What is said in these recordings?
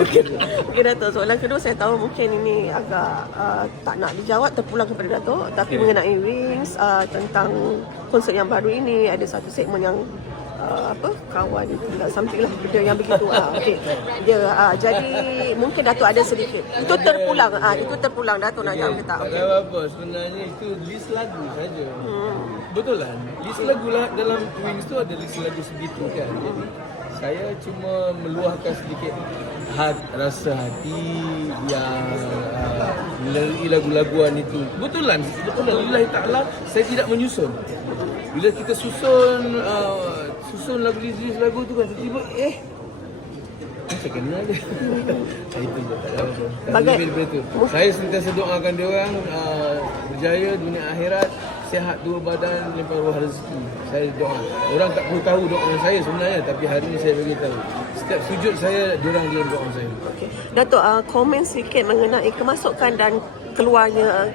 Okey Dato', soalan kedua saya tahu mungkin ini agak uh, tak nak dijawab terpulang kepada Dato' tapi Okey. mengenai Wings uh, tentang konsert yang baru ini ada satu segmen yang uh, apa kawan tinggal something lah benda yang begitu ah okey dia uh, jadi mungkin Dato' ada sedikit itu terpulang ah itu terpulang Dato' nak jawab ke tak Tak okey ada apa sebenarnya itu list lagu saja. Hmm. Betul kan? List lagu lah dalam Wings tu ada list lagu segitu kan. Jadi saya cuma meluahkan sedikit hat, rasa hati yang uh, melalui lagu-laguan itu. Betulan, betulan lillahi ta'ala saya tidak menyusun. Bila kita susun uh, susun lagu list lagu tu kan tiba-tiba eh saya kenal dia. Itu je tak. Tak Bagai- lebih. Saya sentiasa doakan dia orang uh, berjaya dunia akhirat, sihat dua badan, limpah ruah rezeki. Saya doa. Orang tak perlu tahu doa saya sebenarnya tapi hari ini saya bagi tahu. Setiap sujud saya, dia orang dalam doa saya. Okey. Dato' uh, komen sedikit mengenai kemasukan dan keluarnya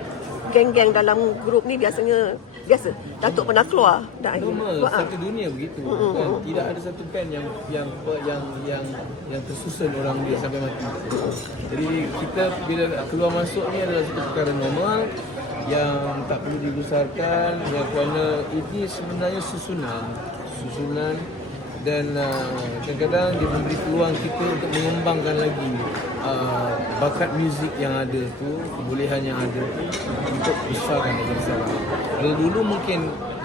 geng-geng dalam grup ni biasanya biasa. Dato' pernah keluar dan Normal, Ah. satu dunia begitu. Kan? Tidak ada satu band yang yang yang yang yang tersusun orang dia sampai mati. Jadi kita bila keluar masuk ni adalah satu perkara normal yang tak perlu dibesarkan yang kerana ini sebenarnya susunan susunan dan uh, kadang-kadang dia memberi peluang kita untuk mengembangkan lagi uh, bakat muzik yang ada tu, kebolehan yang ada tu untuk besarkan lagi besar. Kalau dulu mungkin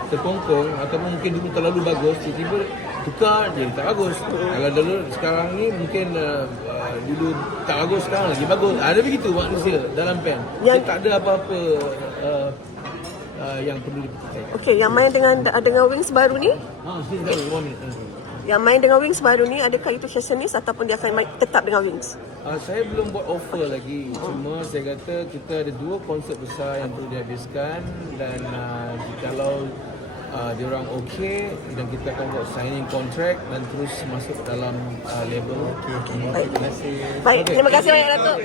terkongkong ataupun mungkin dulu terlalu bagus, tiba-tiba tukar jadi tak bagus. Kalau dulu sekarang ni mungkin uh, uh, dulu tak bagus sekarang lagi bagus. Ada begitu manusia dalam band. Dia Yang- tak ada apa-apa uh, uh, yang perlu dipercayai. Okey, yang main dengan dengan Wings baru ni, Ha, sini tahu, one yang main dengan Wings baru ni adakah itu sessionis ataupun dia akan main tetap dengan Wings? Uh, saya belum buat offer lagi. Cuma saya kata kita ada dua konsert besar yang perlu dihabiskan dan uh, kalau uh, dia orang okey dan kita akan buat signing contract dan terus masuk dalam uh, label. Okay, okay. Terima kasih. Baik, terima kasih banyak Dato'.